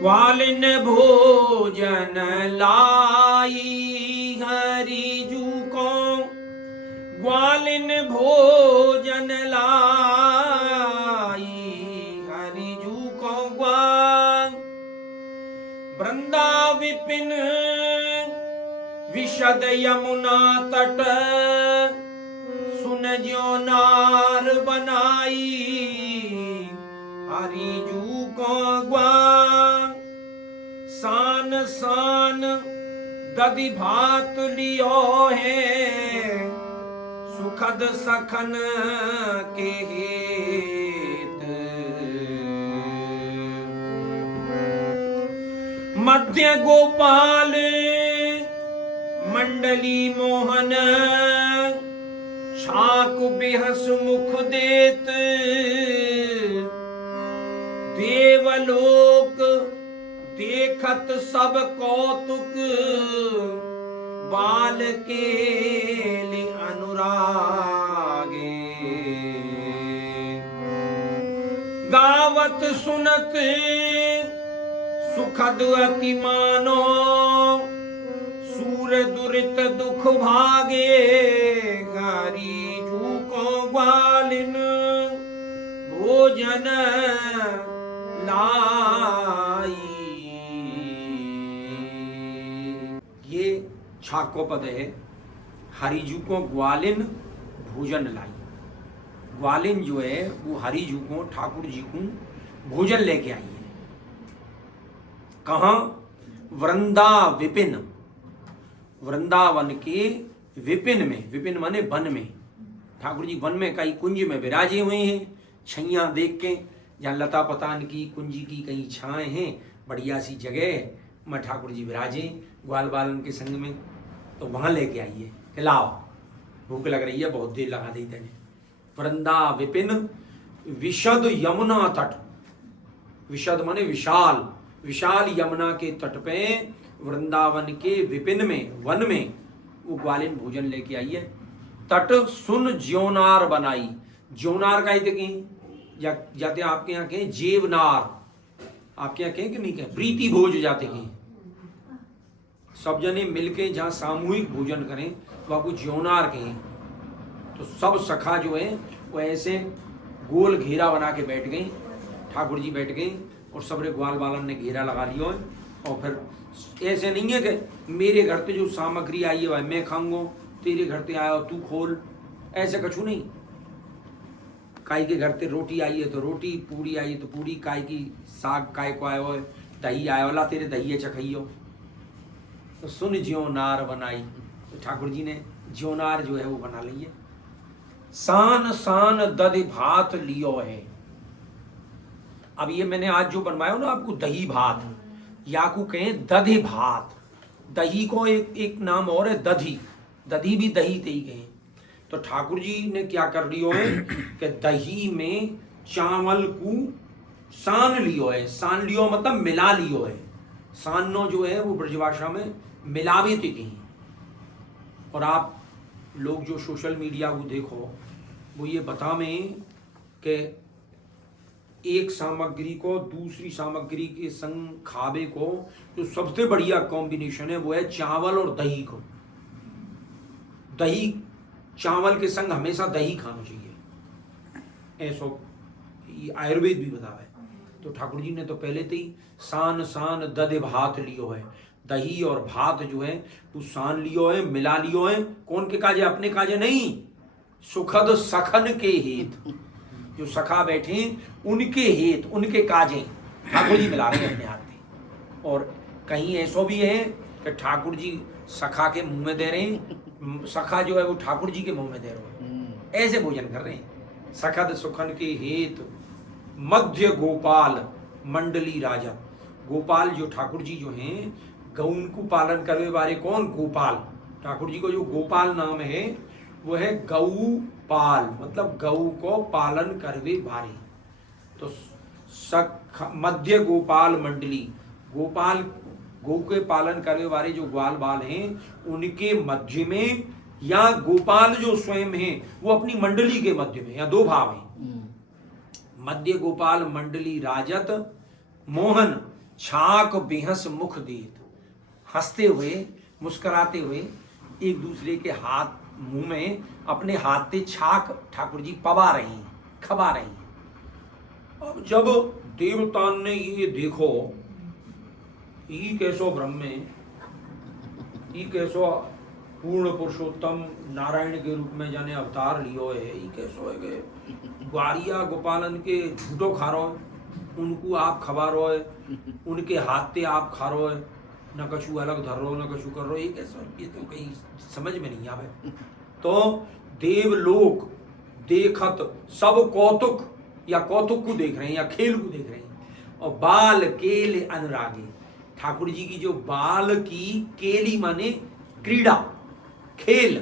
ग्वालिन भोजन लाई हरि जू को, ग्वालिन भोजन लाई हरि जू को ग्वाल। वृंदा विपिन विशद यमुना तट, सुन ज्यो नार बनाई हरि जू को ग्वाल। सान सान दधि भात लियो है, सुखद सखन के हेत। मध्य गोपाल मंडली मोहन, छाक बेहस मुख देत। देवलोक देखत सब कौतुक, बाल के लिए अनुरागे। गावत सुनत सुखद अति मानो, सूर दुरित दुख भागे हरि जू को ग्वालिन भोजन लाई। ये छाको पद है। हरिजू को ग्वालिन भोजन लाई। ग्वालिन जो है वो हरिजू को ठाकुर जी को भोजन लेके आई है। कहाँ? वृंदा विपिन, वृंदावन के विपिन में, विपिन माने वन में। ठाकुर जी वन में कई कुंज में विराजे हुए हैं। छैया देख के जहाँ लता पतान की कुंजी की कहीं छाएं हैं, बढ़िया सी जगह में ठाकुर जी विराजे ग्वाल बालन के संग में। तो वहाँ लेके आइए कि लाओ, भूख लग रही है, बहुत देर लगा दी तेने। वृंदा विपिन विशद यमुना तट, विशद माने विशाल, विशाल यमुना के तट पे वृंदावन के विपिन में, वन में वो ग्वालिन भोजन लेके आई है। तट सुन ज्योनार बनाई। ज्योनार का ही कहीं जाते आपके यहाँ कहें जेवनार, आपके यहाँ कहें कि नहीं कहें प्रीति भोज जाते कहें। सब जने मिलके जहाँ सामूहिक भोजन करें वह को ज्योनार कहें। तो सब सखा जो है वो ऐसे गोल घेरा बना के बैठ गई। ठाकुर जी बैठ गए और सबरे ग्वाल बालन ने घेरा लगा लिया। और फिर ऐसे नहीं है कि मेरे घर पे जो सामग्री आई है वह मैं खाऊंगा, तेरे घर पे आया तू खोल, ऐसे कछू नहीं। काई के घर पे रोटी आई है तो रोटी, पूरी आई है तो पूरी, काई की साग काय को आयो है, दही आया वाला तेरे दही चखइयो। तो सुन ज्योनार बनाई, तो ठाकुर जी ने ज्योनार जो है वो बना ली है। सान सान दधि भात लियो है। अब ये मैंने आज जो बनवाया ना आपको दही भात, या को कहें दधि भात। दही को एक नाम और है दधी, दधी भी दही ते ही कहें। तो ठाकुर जी ने क्या कर लियो है कि दही में चावल को सान लियो है। सान लियो मतलब मिला लियो है। साननो जो है वो ब्रजभाषा में मिलावे थे कहीं। और आप लोग जो सोशल मीडिया को देखो वो ये बतावें कि एक सामग्री को दूसरी सामग्री के संग खावे को जो सबसे बढ़िया कॉम्बिनेशन है वो है चावल और दही को। दही, चावल के संग हमेशा दही खाना चाहिए, ऐसा ये आयुर्वेद भी बतावा है। तो ठाकुर जी ने तो पहले से ही सान सान दधि भात लियो है। दही और भात जो है वो सान लियो है, मिला लियो है। कौन के काजे? अपने काजे नहीं, सुखद सखन के हेत। जो सखा बैठे उनके हेत, उनके काजे ठाकुर जी मिला रहे हैं अपने हाथ में। और कहीं ऐसा भी है कि ठाकुर जी सखा के मुंह में दे रहे हैं, सखा जो है वो ठाकुर जी के मुंह में दे रहे हैं, ऐसे भोजन कर रहे हैं। सखद सुखन के हेत मध्य गोपाल मंडली राजा। गोपाल जो ठाकुर जी जो हैं गौन को पालन करने वाले कौन? गोपाल। ठाकुर जी को जो गोपाल नाम है वो है गौपाल, मतलब गौ को पालन करवे वाले। तो मध्य गोपाल मंडली, गोपाल गौ के पालन करने वाले जो ग्वाल बाल हैं उनके मध्य में, या गोपाल जो स्वयं हैं वो अपनी मंडली के मध्य में, या दो भाव हैं। मध्य गोपाल मंडली राजत मोहन, छाक बेहस मुख देत, हंसते हुए मुस्कुराते हुए एक दूसरे के हाथ मुंह में अपने हाथ से छाक ठाकुर जी पवा रही हैं, खबा रही हैं। अब जब देवतान ने ये देखो, ई कैसो ब्रह्म ई कैसो पूर्ण पुरुषोत्तम नारायण के रूप में जाने अवतार लियो है, ई कैसो है के ग्वारिया गोपालन के झूठो खा रो है, उनको आप खबा रो है, उनके हाथ से आप खा रो है, न कछु अलग धर रो न कछु कर रो, ये कैसा, ये तो कहीं समझ में नहीं आवे। तो देवलोक देखत सब कौतुक या कौतुक को देख रहे हैं या खेल को देख रहे हैं। और बाल केल अनुरागी, ठाकुर जी की जो बाल की केली माने क्रीड़ा खेल,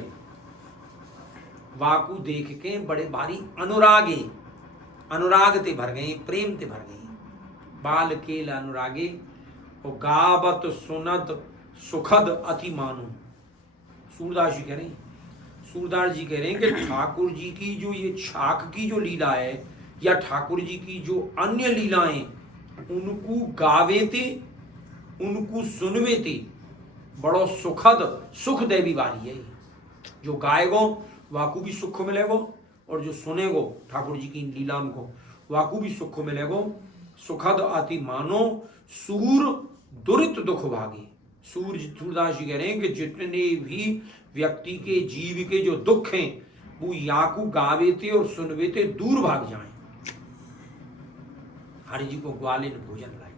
वाकू देख के बड़े भारी अनुरागे, अनुराग ते भर गए, प्रेम ते भर गए। बाल केल अनुरागे और गावत सुनत सुखद अति मानो। सूरदास जी कह रहे हैं, सूरदास जी कह रहे हैं कि ठाकुर जी की जो ये छाक की जो लीला है या ठाकुर जी की जो अन्य लीलाएं, उनको गावे थे, उनको सुनवे थे, बड़ो सुखद सुख देवी वाली है। जो गाएगो वाकू भी सुख मिलेगो, और जो सुनेगो ठाकुर जी की इन लीला को वाकू भी सुख मिलेगो। सुखद अति मानो सूर दुरित दुख भागी। सूरदास जी कह रहे हैं कि जितने भी व्यक्ति के जीव के जो दुख हैं वो याकू गावे थे और सुनवे थे दूर भाग जाएं। हरि जी को ग्वालिन भोजन लाए।